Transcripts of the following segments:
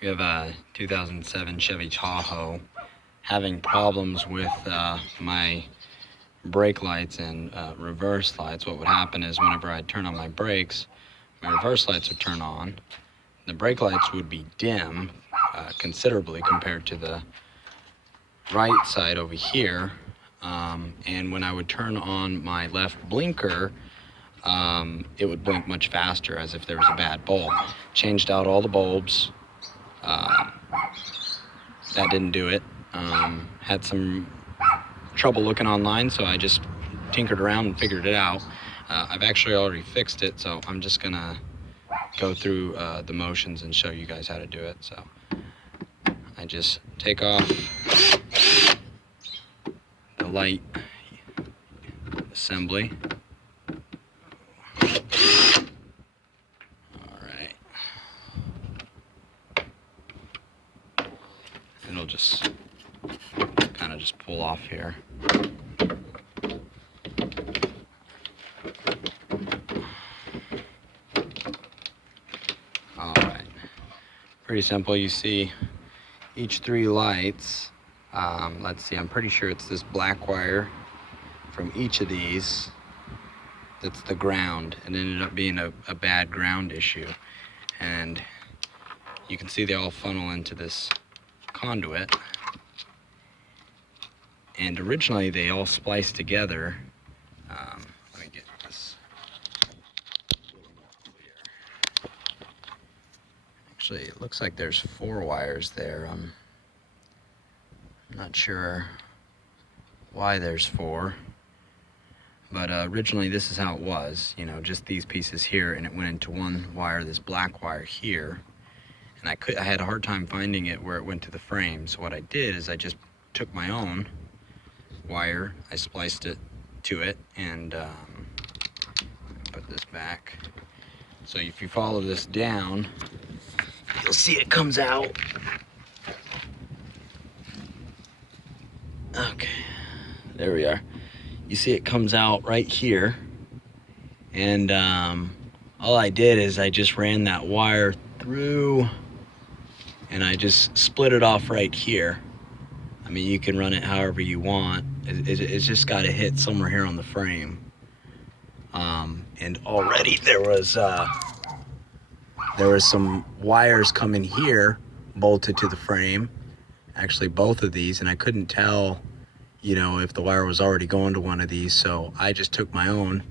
We have a 2007 Chevy Tahoe having problems with my brake lights and reverse lights. What would happen is whenever I'd turn on my brakes, my reverse lights would turn on. The brake lights would be dim considerably compared to the right side over here. And when I would turn on my left blinker, it would blink much faster as if there was a bad bulb. Changed out all the bulbs. That didn't do it. Had some trouble looking online, so I just tinkered around and figured it out. I've actually already fixed it, so I'm just gonna go through the motions and show you guys how to do it. So I just take off the light assembly. Alright. It'll just kind of just pull off here. Alright. Pretty simple. You see each three lights. Let's see, I'm pretty sure it's this black wire from each of these that's the ground. It ended up being a bad ground issue, and you can see they all funnel into this conduit, and originally they all spliced together. Let me get this a little more clear. Actually, it looks like there's 4 wires there. I'm not sure why there's 4, but originally this is how it was, you know, just these pieces here, and it went into one wire, this black wire here, and I had a hard time finding it where it went to the frame. So what I did is I just took my own wire, I spliced it to it, and put this back. So if you follow this down, you'll see it comes out. Okay, there we are. You see it comes out right here, and all I did is I just ran that wire through, and I just split it off right here. I mean, you can run it however you want. It's just got to hit somewhere here on the frame. And already there was some wires coming here bolted to the frame. Actually, both of these, and I couldn't tell, you know, if the wire was already going to one of these, so I just took my own.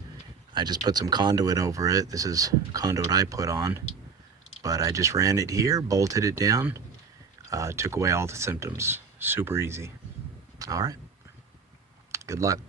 I just put some conduit over it. This is conduit I put on, but I just ran it here, bolted it down, took away all the symptoms. Super easy. All right, good luck.